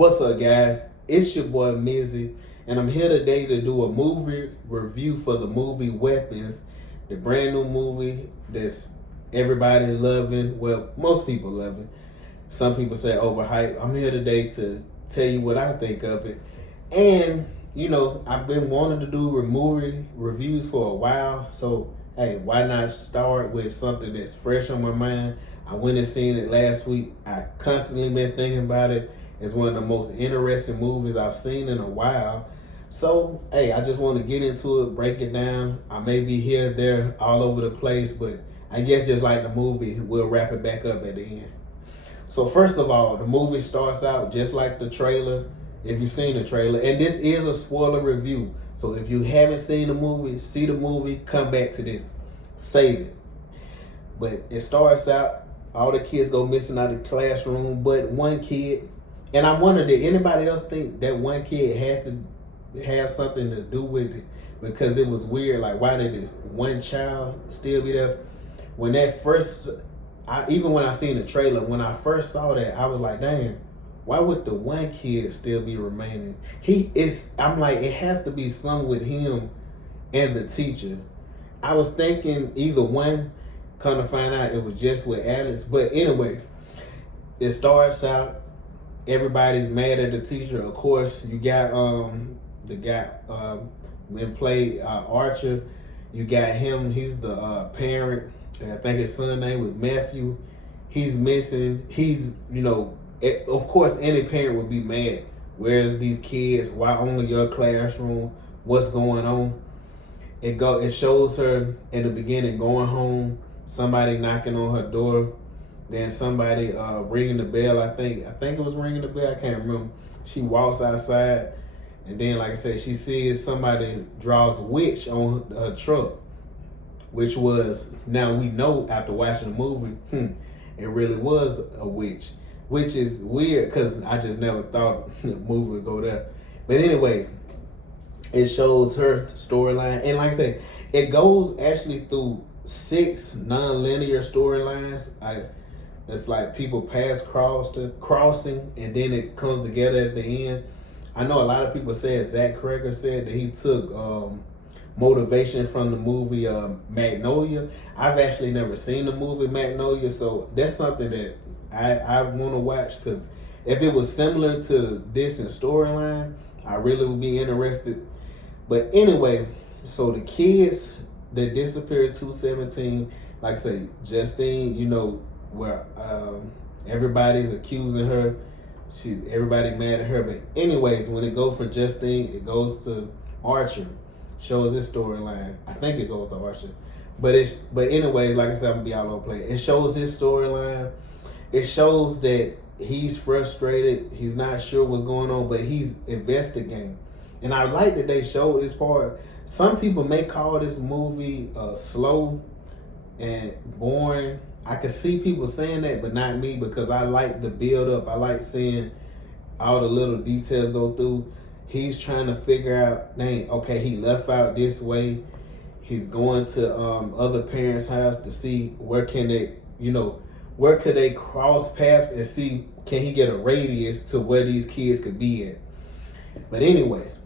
What's up, guys? It's your boy Mizzy, and I'm here today to do a movie review for the movie Weapons, the brand new movie that's everybody loving. Well, most people loving. Some people say overhyped. I'm here today to tell you what I think of it. And I've been wanting to do movie reviews for a while, so hey, why not start with something that's fresh on my mind? I went and seen it last week. I constantly been thinking about it. It's one of the most interesting movies I've seen in a while. So, hey, I just want to get into it, break it down. I may be here, there, all over the place, but I guess just like the movie, we'll wrap it back up at the end. So first of all, the movie starts out just like the trailer, if you've seen the trailer. And this is a spoiler review. So if you haven't seen the movie, see the movie, come back to this. Save it. But it starts out, all the kids go missing out of the classroom, but one kid. And I wonder, did anybody else think that one kid had to have something to do with it? Because it was weird. Like, why did this one child still be there? When that first, even when I seen the trailer, when I first saw that, I was like, damn, why would the one kid still be remaining? I'm like, it has to be something with him and the teacher. I was thinking either one, come to find out it was just with Alex. But anyways, it starts out, everybody's mad at the teacher. Of course, you got the guy been played Archer. You got him. He's the parent. I think his son name was Matthew. He's missing. Of course, any parent would be mad. Where's these kids? Why only your classroom? What's going on? It shows her in the beginning going home. Somebody knocking on her door. Then somebody ringing the bell. I think it was ringing the bell. I can't remember. She walks outside, and then, like I said, she sees somebody draws a witch on her truck, which was, now we know after watching the movie, it really was a witch, which is weird because I just never thought the movie would go there. But anyways, it shows her storyline, and like I said, it goes actually through 6 non-linear storylines. It's like people crossing, and then it comes together at the end. I know a lot of people said, Zach Cregger said that he took motivation from the movie Magnolia. I've actually never seen the movie Magnolia, so that's something that I want to watch, because if it was similar to this in storyline, I really would be interested. But anyway, so the kids that disappeared 217, like I say, Justine, where everybody's accusing her. Everybody mad at her. But anyways, when it goes for Justine, it goes to Archer. Shows his storyline. I think it goes to Archer. But anyways, like I said, I'm gonna be all over the place. It shows his storyline. It shows that he's frustrated. He's not sure what's going on, but he's investigating. And I like that they showed this part. Some people may call this movie slow and boring. I can see people saying that, but not me, because I like the build up. I like seeing all the little details go through. He's trying to figure out, okay, he left out this way. He's going to other parents' house to see where could they cross paths and see, can he get a radius to where these kids could be at. But anyways,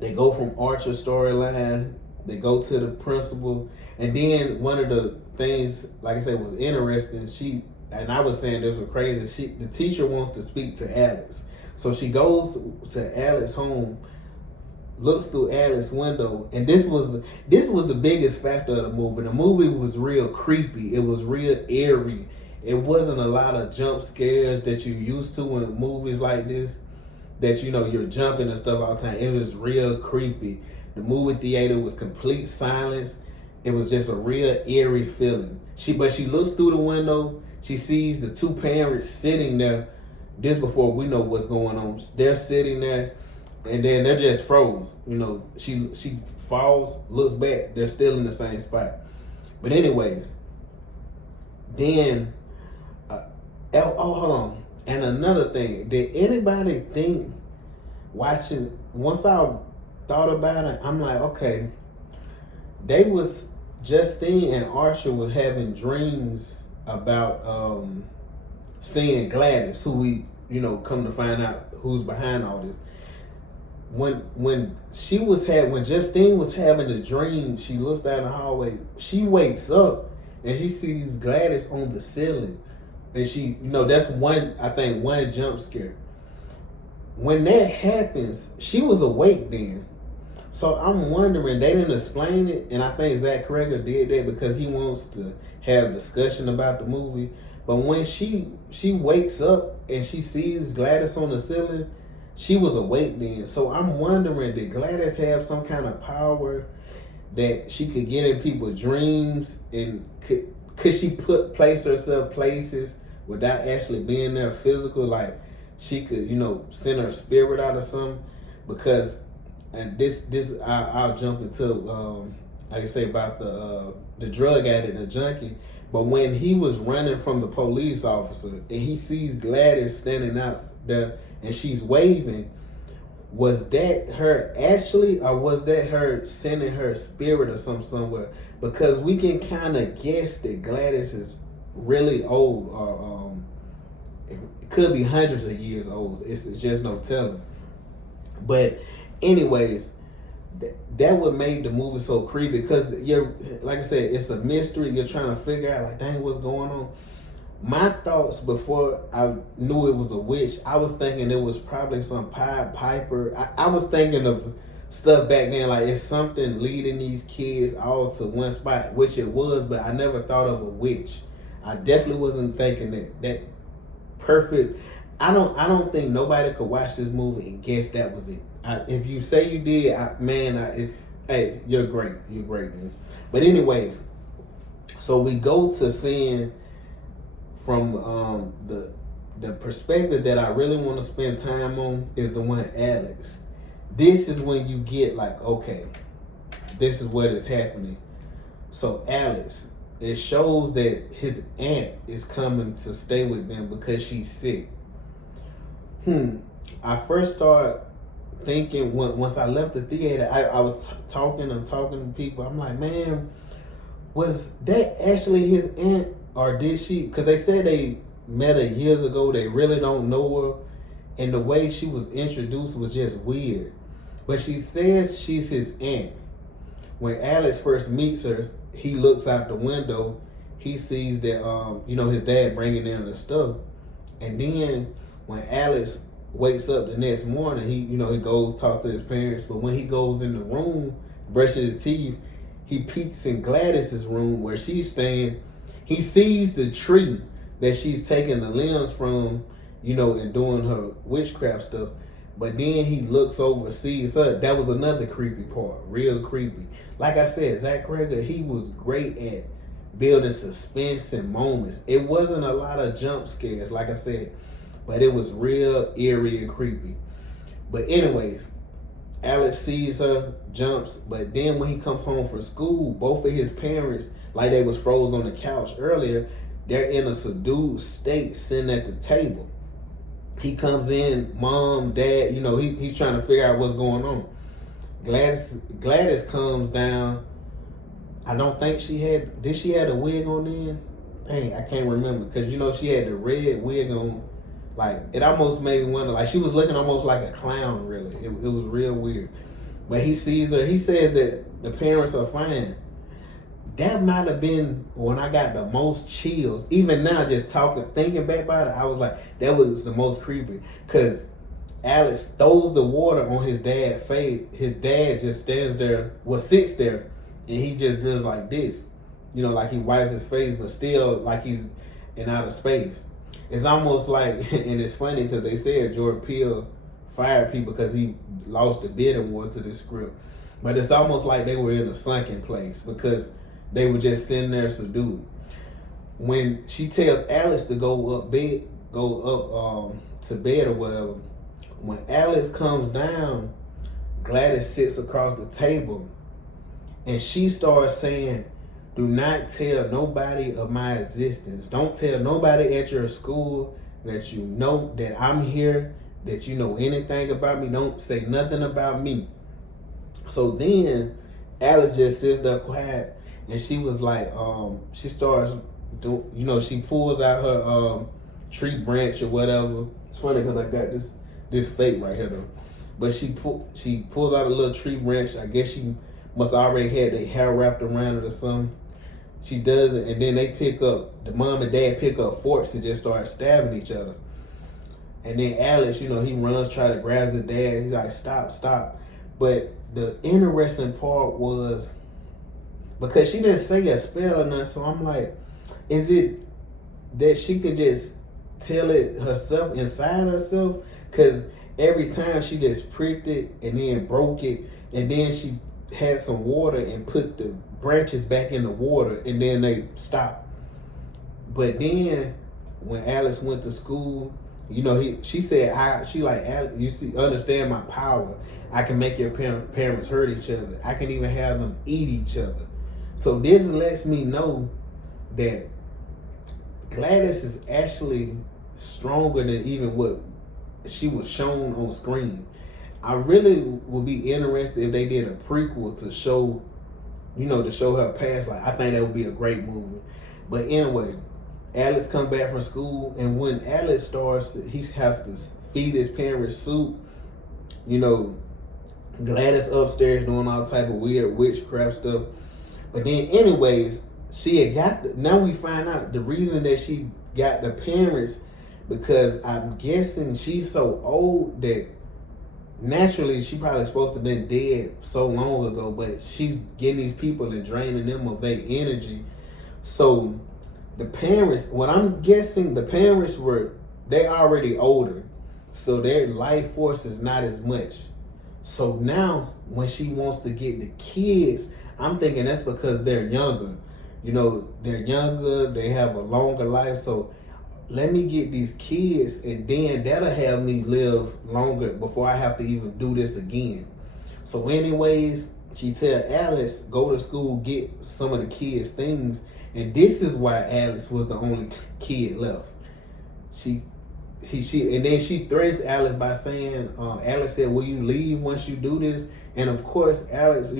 they go from Archer's storyline, they go to the principal, and then one of the things, like I said, was interesting. I was saying this was crazy. The teacher wants to speak to Alex, so she goes to Alex's home, looks through Alex's window, and this was the biggest factor of the movie. The movie was real creepy. It was real eerie. It wasn't a lot of jump scares that you're used to in movies like this, that you're jumping and stuff all the time. It was real creepy. The movie theater was complete silence. It was just a real eerie feeling. She looks through the window. She sees the 2 parents sitting there. This before we know what's going on. They're sitting there, and then they're just froze. She falls, looks back. They're still in the same spot. But anyways, then hold on. And another thing, did anybody think watching? Once I thought about it, I'm like, okay, Justine and Archer was having dreams about seeing Gladys, who we come to find out who's behind all this. When Justine was having the dream, she looks down the hallway. She wakes up and she sees Gladys on the ceiling, and that's one jump scare. When that happens, she was awake then. So I'm wondering, they didn't explain it, and I think Zach Cregger did that because he wants to have discussion about the movie. But when she wakes up and she sees Gladys on the ceiling, she was awake then. So I'm wondering, did Gladys have some kind of power that she could get in people's dreams, and could she place herself places without actually being there physical? Like she could, send her spirit out or something. Because and this I'll jump into like I say about the drug addict, the junkie. But when he was running from the police officer and he sees Gladys standing out there and she's waving, was that her actually, or was that her sending her spirit or somewhere? Because we can kind of guess that Gladys is really old, or it could be hundreds of years old. It's just no telling. But anyways, that would make the movie so creepy, because like I said, it's a mystery. You're trying to figure out, like, dang, what's going on. My thoughts before I knew it was a witch, I was thinking it was probably some Pied Piper. I was thinking of stuff back then, like it's something leading these kids all to one spot, which it was, but I never thought of a witch. I definitely wasn't thinking that perfect. I don't think nobody could watch this movie and guess that was it. If you say you did, hey, you're great. You're great, man. But anyways, so we go to seeing from the perspective that I really want to spend time on is the one Alex. This is when you get like, okay, this is what is happening. So Alex, it shows that his aunt is coming to stay with them because she's sick. I first started thinking once I left the theater, I was talking to people. I'm like, man, was that actually his aunt, or did she? Because they said they met her years ago. They really don't know her, and the way she was introduced was just weird. But she says she's his aunt. When Alex first meets her, he looks out the window. He sees that his dad bringing in the stuff, and then when Alex wakes up the next morning, he goes talk to his parents. But when he goes in the room, brushes his teeth, he peeks in Gladys's room where she's staying. He sees the tree that she's taking the limbs from, and doing her witchcraft stuff. But then he looks over, sees her. That was another creepy part, real creepy. Like I said, Zach Cregger, he was great at building suspense and moments. It wasn't a lot of jump scares, like I said, but it was real eerie and creepy. But anyways, Alex sees her, jumps, but then when he comes home from school, both of his parents, like they was froze on the couch earlier, they're in a subdued state sitting at the table. He comes in, mom, dad, he's trying to figure out what's going on. Gladys comes down. I don't think did she have a wig on then? Dang, I can't remember, because she had the red wig on. Like, it almost made me wonder, like she was looking almost like a clown, really. It was real weird. But he sees her, he says that the parents are fine. That might have been when I got the most chills. Even now, just thinking back about it, I was like, that was the most creepy. Because Alex throws the water on his dad's face. His dad just sits there, and he just does like this. Like he wipes his face, but still like he's in outer space. It's almost like, and it's funny because they said Jordan Peele fired people because he lost the bidding war to this script. But it's almost like they were in a sunken place because they were just sitting there subdued. When she tells Alex to go up to bed or whatever, when Alex comes down, Gladys sits across the table and she starts saying, do not tell nobody of my existence. Don't tell nobody at your school that you know that I'm here, that you know anything about me. Don't say nothing about me. So then Alice just sits there quiet, and she was like, she starts she pulls out her tree branch or whatever, It's funny because I got this fake right here though. But she pulls out a little tree branch. I guess she must already had their hair wrapped around it or something. She does it, and then they the mom and dad pick up forks and just start stabbing each other. And then Alex, he runs, try to grab his dad. He's like, stop. But the interesting part was, because she didn't say a spell or nothing, so I'm like, is it that she could just tell it herself inside herself? Because every time she just pricked it and then broke it, and then she had some water and put the branches back in the water, and then they stopped. But then when Alex went to school, she said, Alex, you see, understand my power. I can make your parents hurt each other. I can even have them eat each other. So this lets me know that Gladys is actually stronger than even what she was shown on screen. I really would be interested if they did a prequel to show, to show her past. Like, I think that would be a great movie. But anyway, Alex come back from school, and when Alex starts, he has to feed his parents soup. Gladys upstairs doing all type of weird witchcraft stuff. But then anyways, she had got now we find out the reason that she got the parents, because I'm guessing she's so old that naturally she probably supposed to have been dead so long ago, but she's getting these people and draining them of their energy. So the parents, what I'm guessing, the parents they already older, so their life force is not as much. So now when she wants to get the kids, I'm thinking that's because they're younger. They're younger, they have a longer life. So let me get these kids, and then that'll have me live longer before I have to even do this again. So anyways, she tell Alex, go to school, get some of the kids' things. And this is why Alex was the only kid left. And then she threatens Alex by saying, Alex said, will you leave once you do this? And of course, Alex,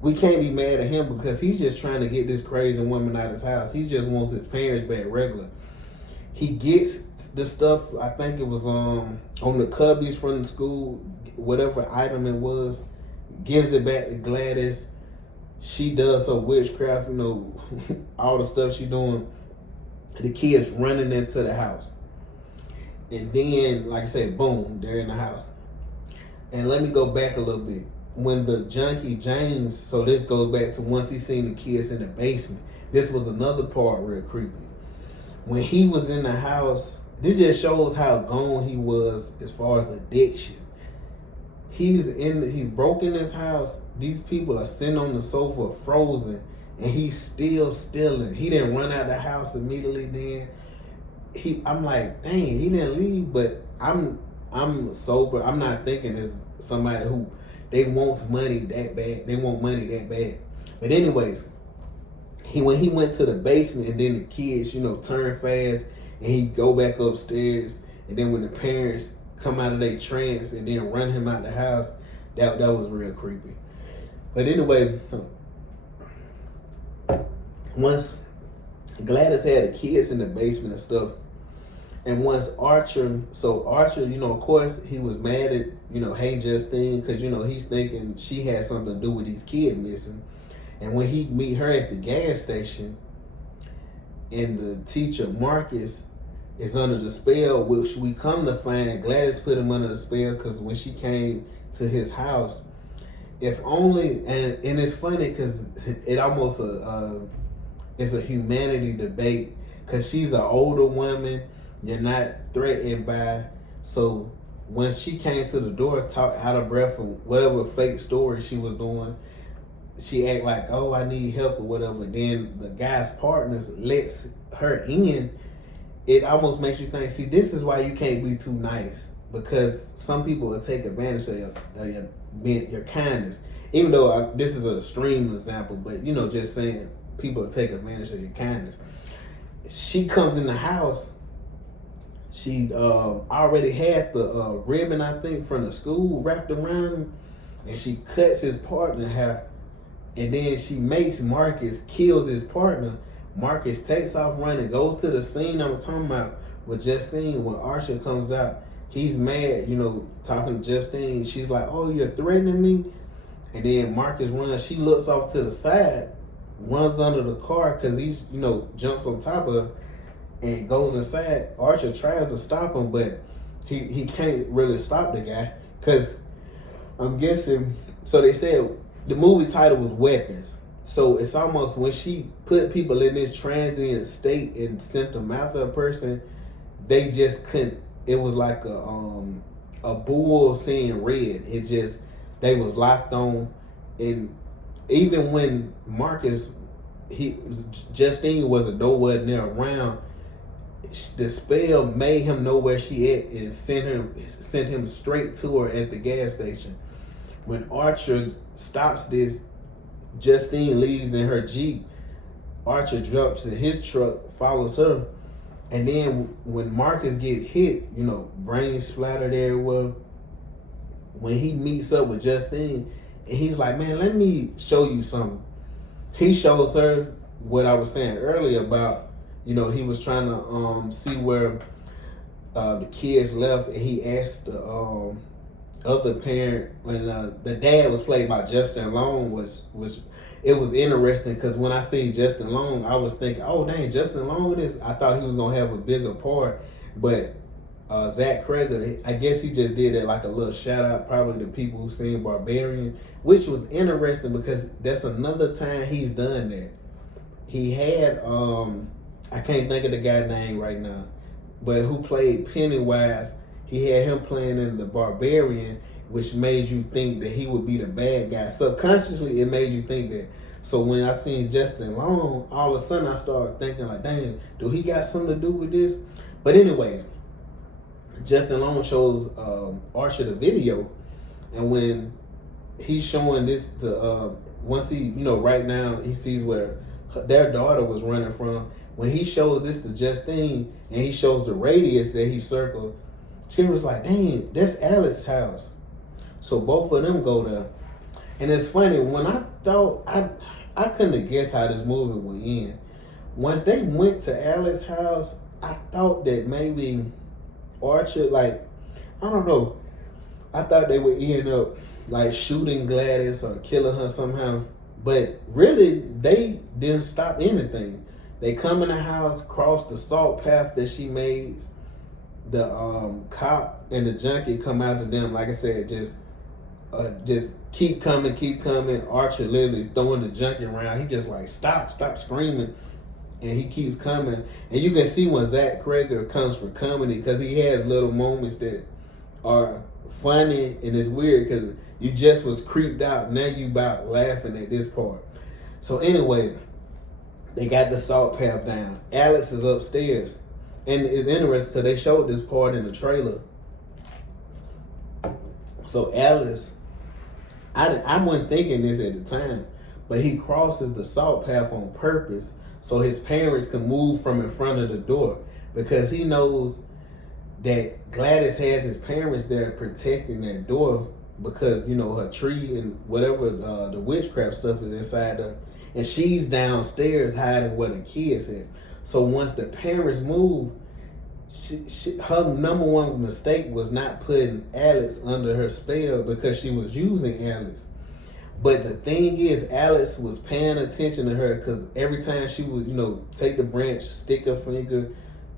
we can't be mad at him because he's just trying to get this crazy woman out of his house. He just wants his parents back regular. He gets the stuff, I think it was on the cubbies from the school, whatever item it was, gives it back to Gladys. She does her witchcraft, all the stuff she doing. The kids running into the house. And then, like I said, boom, they're in the house. And let me go back a little bit. When the junkie James, so this goes back to once he seen the kids in the basement. This was another part real creepy. When he was in the house, this just shows how gone he was as far as addiction. He broke in his house. These people are sitting on the sofa frozen, and he's still stealing. He didn't run out the house immediately then. I'm like, dang, he didn't leave, but I'm sober. I'm not thinking as somebody who they want money that bad. They want money that bad. But anyways, when he went to the basement, and then the kids, turn fast, and he go back upstairs, and then when the parents come out of their trance and then run him out the house, that was real creepy. But anyway, once Gladys had the kids in the basement and stuff, and once Archer, of course, he was mad at, Hey Justine, because, he's thinking she had something to do with these kids missing. And when he meet her at the gas station, and the teacher, Marcus, is under the spell, which we come to find Gladys put him under the spell, because when she came to his house, if only, and it's funny because it almost it's a humanity debate, because she's an older woman, you're not threatened by, so when she came to the door, talk out of breath, or whatever fake story she was doing, she act like, oh, I need help or whatever. Then the guy's partners lets her in. It almost makes you think, see, this is why you can't be too nice, because some people will take advantage of your kindness. Even though this is an extreme example, but just saying, people will take advantage of your kindness. She comes in the house. She already had the ribbon, I think, from the school wrapped around him, and she cuts his partner hair, and then she makes Marcus kills his partner. Marcus takes off running, goes to the scene I'm talking about, with Justine, when Archer comes out, he's mad, talking to Justine. She's like, "Oh, you're threatening me?" And then Marcus runs. She looks off to the side, runs under the car because he's, jumps on top of her and goes inside. Archer tries to stop him, but he can't really stop the guy because I'm guessing. So they said the movie title was Weapons. So it's almost when she put people in this transient state and sent them after a person, they just couldn't. It was like a bull seeing red. It just, they was locked on. And even when Justine wasn't nowhere near around, the spell made him know where she at and sent him straight to her at the gas station. When Archer stops this, Justine leaves in her Jeep. Archer jumps in his truck, follows her. And then when Marcus get hit, brains splattered everywhere. When he meets up with Justine, and he's like, "Man, let me show you something." He shows her what I was saying earlier about, he was trying to see where the kids left, and he asked the other parent, and the dad was played by Justin Long. It was interesting because when I see Justin Long, I was thinking, "Oh dang, Justin Long with this." I thought he was gonna have a bigger part, but Zach Cregger, I guess he just did it like a little shout out, probably to people who seen Barbarian, which was interesting because that's another time he's done that. He had I can't think of the guy's name right now, but who played Pennywise. He had him playing in The Barbarian, which made you think that he would be the bad guy. Subconsciously, it made you think that. So when I seen Justin Long, all of a sudden I started thinking like, "Damn, do he got something to do with this?" But anyways, Justin Long shows Archer the video, and when he's showing this to once he, right now he sees where their daughter was running from. When he shows this to Justine and he shows the radius that he circled, she was like, "Dang, that's Alex's house." So both of them go there. And it's funny, when I thought, I couldn't have guessed how this movie would end. Once they went to Alex's house, I thought that maybe Archer, I don't know, I thought they would end up shooting Gladys or killing her somehow. But really, they didn't stop anything. They come in the house, cross the salt path that she made. The cop and the junkie come after them. Like I said, just keep coming. Archer literally throwing the junkie around. He just stop screaming, and he keeps coming. And you can see when Zach Cregger comes for comedy because he has little moments that are funny, and it's weird because you just was creeped out. Now you about laughing at this part. So anyways, they got the salt path down. Alex is upstairs. And it's interesting because they showed this part in the trailer. So Alice, I wasn't thinking this at the time, but he crosses the salt path on purpose so his parents can move from in front of the door because he knows that Gladys has his parents there protecting that door because, her tree and whatever the witchcraft stuff is inside her. And she's downstairs hiding where the kids at. So once the parents move, her number one mistake was not putting Alex under her spell because she was using Alex. But the thing is, Alex was paying attention to her because every time she would, take the branch, stick her finger,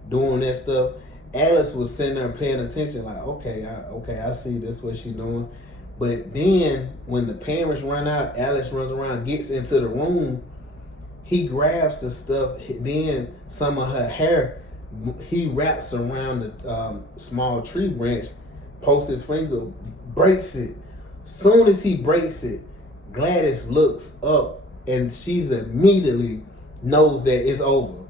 doing that stuff, Alex was sitting there paying attention like, okay, I see this what she doing. But then when the parents run out, Alex runs around, gets into the room, he grabs the stuff, then some of her hair, he wraps around the small tree branch, posts his finger, breaks it. Soon as he breaks it, Gladys looks up and she's immediately knows that it's over.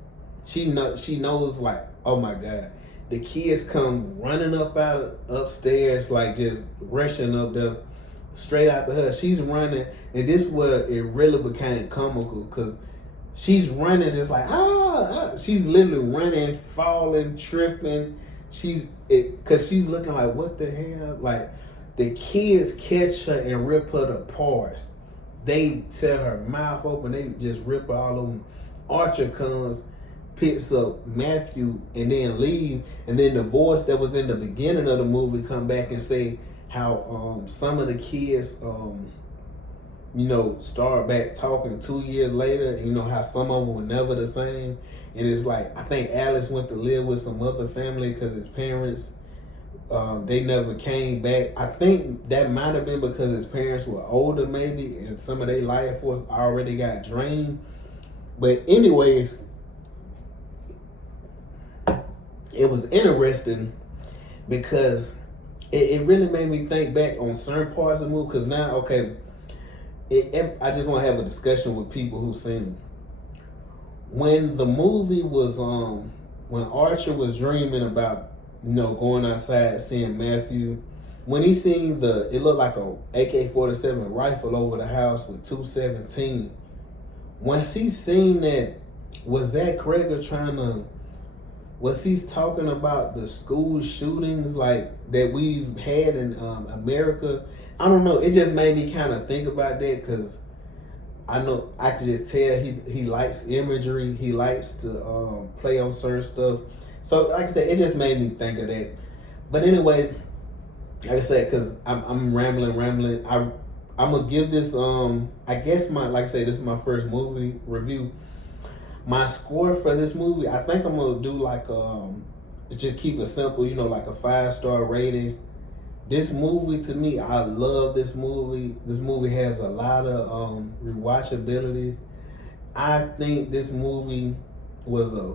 She knows like, oh my God. The kids come running up upstairs, just rushing up there, straight after her. She's running, and this where it really became comical because she's running just like she's literally running, falling, tripping. Because she's looking like, what the hell? Like the kids catch her and rip her to parts. They tear her mouth open. They just rip her all over. Archer comes, picks up Matthew and then leave, and then the voice that was in the beginning of the movie come back and say how some of the kids start back talking 2 years later, and how some of them were never the same. And it's like, I think Alex went to live with some other family because his parents, they never came back. I think that might have been because his parents were older maybe, and some of their life force already got drained. But anyways, it was interesting because it really made me think back on certain parts of the movie. Because now, okay, I just want to have a discussion with people who seen it. When the movie was when Archer was dreaming about going outside, seeing Matthew, when he seen it looked like a AK-47 rifle over the house with 217. Once he seen that, was Zach Kreger was he talking about the school shootings like that we've had in America? I don't know. It just made me kind of think about that, because I know I could just tell he likes imagery. He likes to play on certain stuff. So like I said, it just made me think of that. But anyway, like I said, because I'm rambling. I'm gonna give this I guess this is my first movie review. My score for this movie, I think I'm gonna do like just keep it simple, like a 5-star rating. This movie, to me, I love this movie. This movie has a lot of rewatchability. I think this movie was a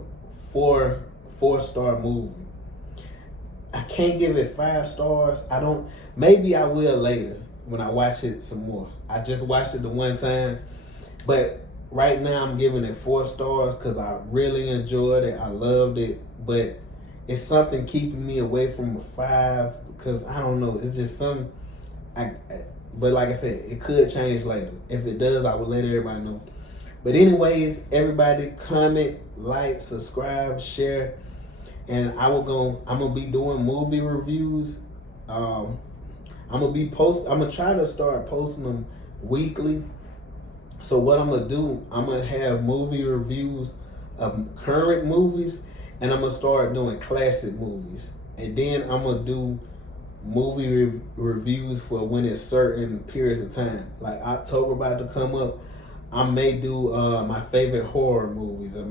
four-star movie. I can't give it 5 stars. Maybe I will later when I watch it some more. I just watched it the one time, but right now I'm giving it 4 stars because I really enjoyed it. I loved it, but it's something keeping me away from a 5 because I don't know. It's just something. But like I said, it could change later. If it does, I will let everybody know. But anyways, everybody comment, like, subscribe, share, and I'm gonna be doing movie reviews. I'm gonna try to start posting them weekly. So what I'm gonna do, I'm gonna have movie reviews of current movies, and I'm gonna start doing classic movies, and then I'm gonna do movie reviews for when it's certain periods of time. Like October about to come up, I may do my favorite horror movies or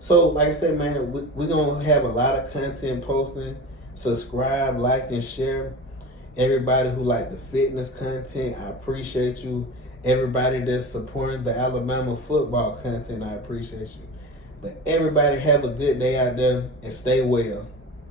So like I said, man, we're gonna have a lot of content posting. Subscribe, like, and share. Everybody who like the fitness content, I appreciate you. Everybody that's supporting the Alabama football content, I appreciate you. But everybody have a good day out there and stay well.